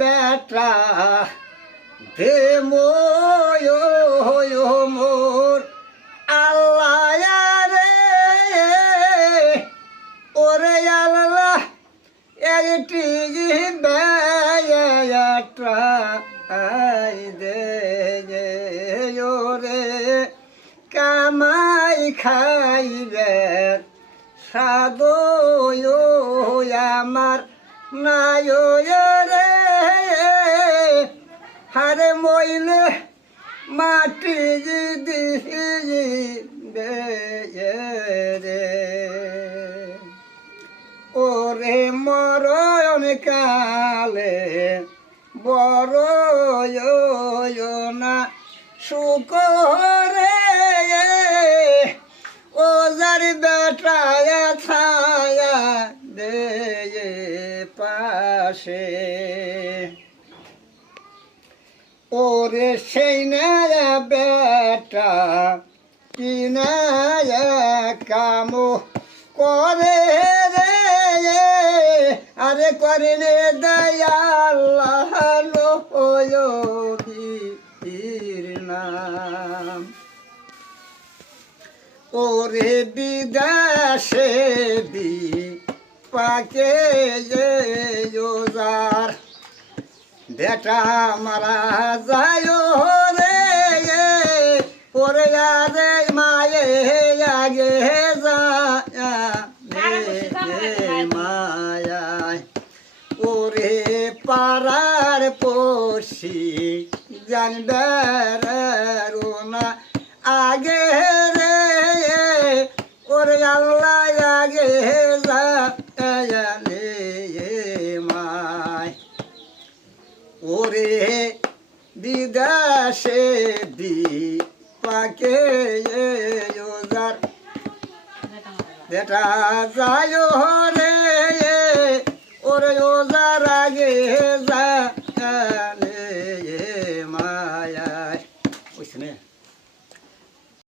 বেটা দে মোর আল্লাহ রে ওরে আল্লাহ একটি বেটা দে ওরে কামাই খাইবে সাদো আমার নাই রে হারে মইলে মাটি দিবে রে ওরে মরণ কালে বড় না সুখ রে ও যার বেটা ছায়া দে পাশে ওরে সেই না বেটা কিনা কাম করে রে আরে করে রে দয়াল্লাহ নাম ওরে বিদেশে পাকে যার বেটা মারা যায় রে ওরে আরে মায়ে আগে মায়ায় ওরে পাড়ার পড়শি জানবে না আগে রে ওরে আল্লাহ আগে জালে মায় ওরে বিদেশে পাকে যার বেটা যায় রে ওরে ওজার আগে যা